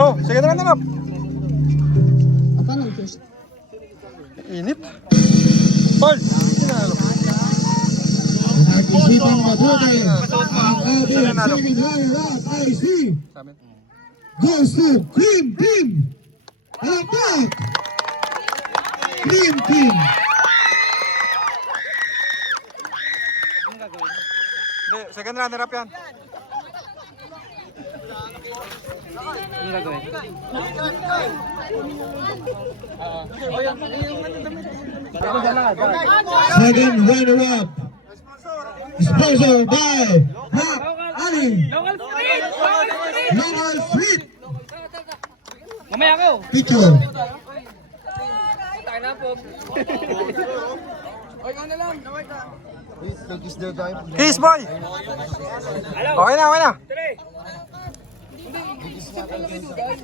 Oh, sige na lang. Apa nang first? Init. Paul! Nag-isipang mabuti ang ating second runner-up ay si goes to Cream Team! Palakpak! Cream Team! Hindi, second runner up yan. Anong gagawin? Second runner-up sponsored by Hap Ali Local Street Mamaya ako! Picture. Tayo na po. Kiss boy! Okay na, okay na.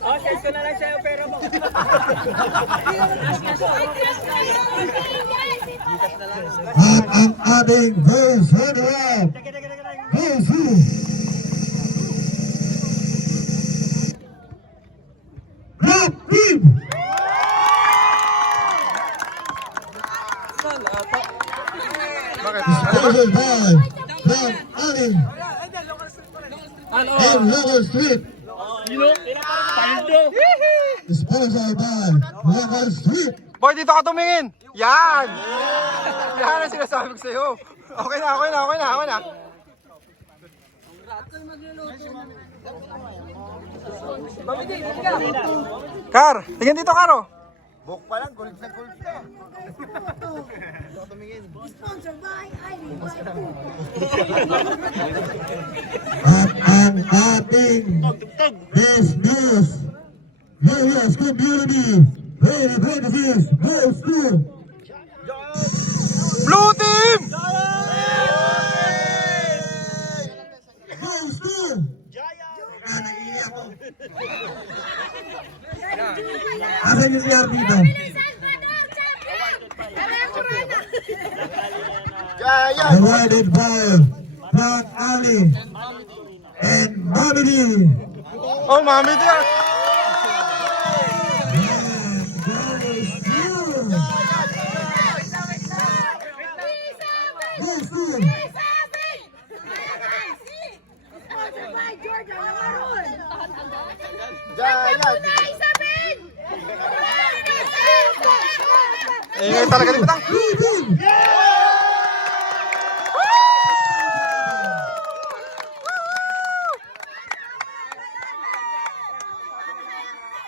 Oh, sales ko na lang sa'yo pero mo. At ang ating first runner-up goes to Hap Team! Bakit? Sponsored by Hap Ali and Local Street. Sponsored by Local Street. Boy, dito ka tumingin! Yan! Yan ang sinasabi ko sa'yo. Okay na, okay na, okay na, okay na. Kar, tingin dito, Karo. Buk pa lang, gold na gold na. At ang ating business Glorious Community 2026 goes to Blue team! goes to naiiyak ko. Asan yung CR dito? Awarded by Frank Ali and Mamidi. Oh, mami dia. Ingay talaga ni Petang.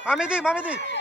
Mami di, mami di.